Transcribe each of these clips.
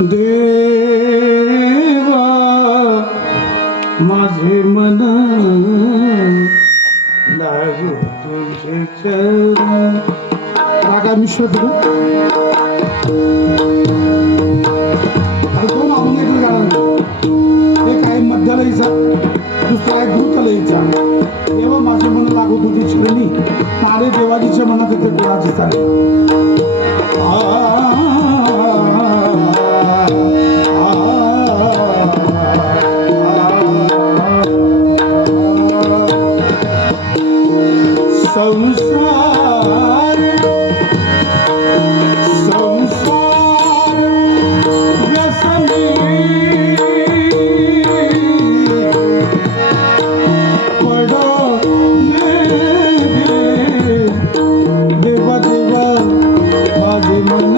देवा माझे मन लागू तुझे चरण. रागा मिश्र करू दोन आपण एक गाणं एक आहे मध्यलयीचा दुसरा आहे द्रुतलयीचा. देवा माझे मन लागू तुझी चरणी नारे देवाजीच्या मनात येते कोणाची चाले. संसार संसार व्यसनी पडणे देवा देवा माझे मन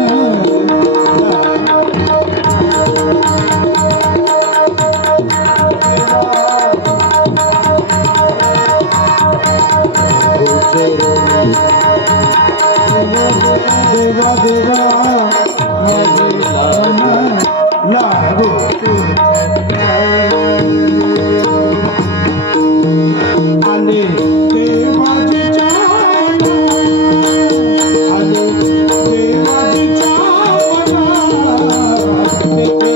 देवा देवा माझे मन लागू आले देवाजीच्या आले देवाजीच्या मनात तेथे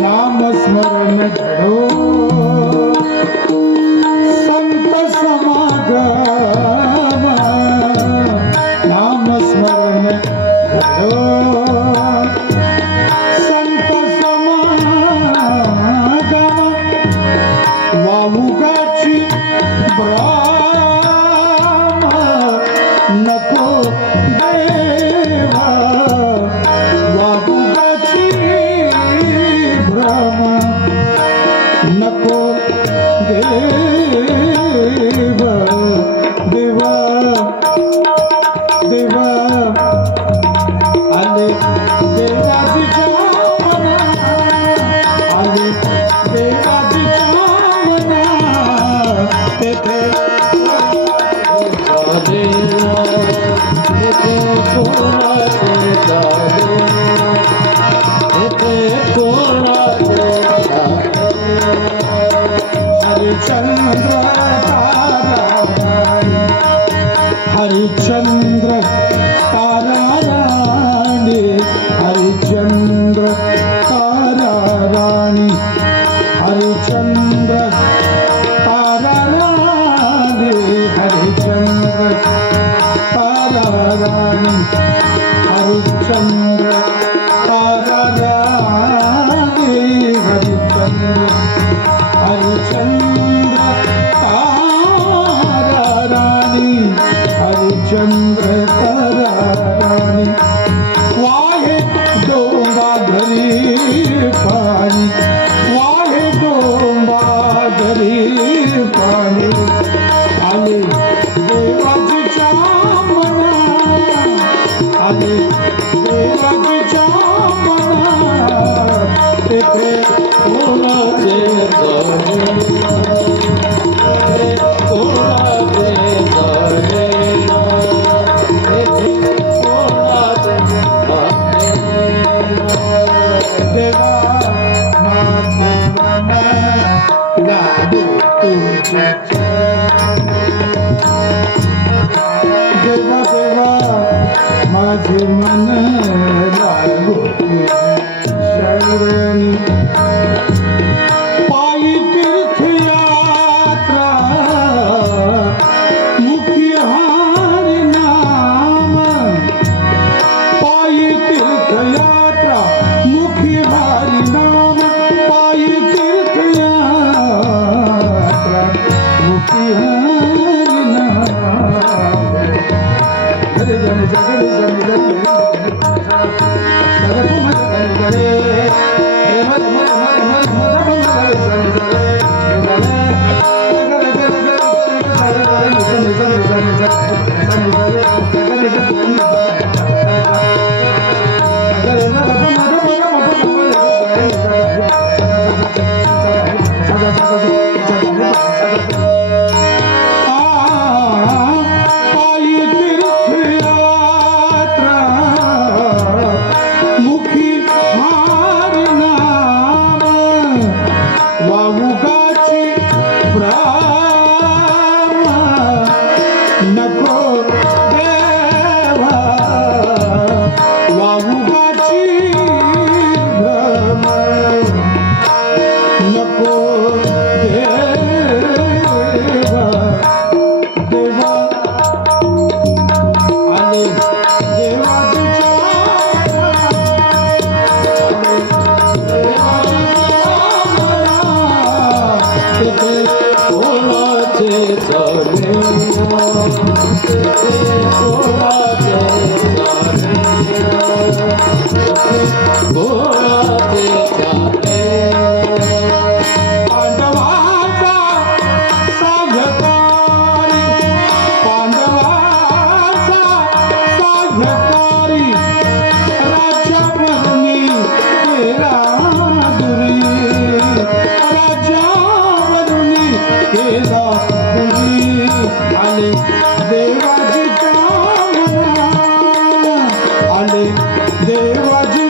नाम स्मरण घडो संत समागम नाम स्मरण घडो संत समागम वामुगाची ब्राह्म नको देवा नको देवा देवा देवा आले देवाजीच्या मनात आले देवाजीच्या मनात तेथे हरिचंद्र ताराराणी हरिचंद्र ताराराणी हरिचंद्र ताराराणी हरिचंद्र ताराराणी हरिचंद्र ताराराणी हरिचंद्र ताराराणी हरिचंद्र हरिचंद्र ताराराणी हरिचंद्र ताराराणी वाहे डोंबा घरी पाणी वाहे डोंबा घरी पाणी आले देवाजीच्या मनात आले देवाजीच्या मनात तेथे कोणाचे देवा माझे मन लागू तुझे देवा देवा माझे मन लागू तुझे शरणी पायी तीर्थयात्रा मुखी हरि नाम पायी तीर्थयात्रा मुखी हरि नाम पायी तीर्थयात्रा मुखी हरि नाम जय जय जय जय जय देवाची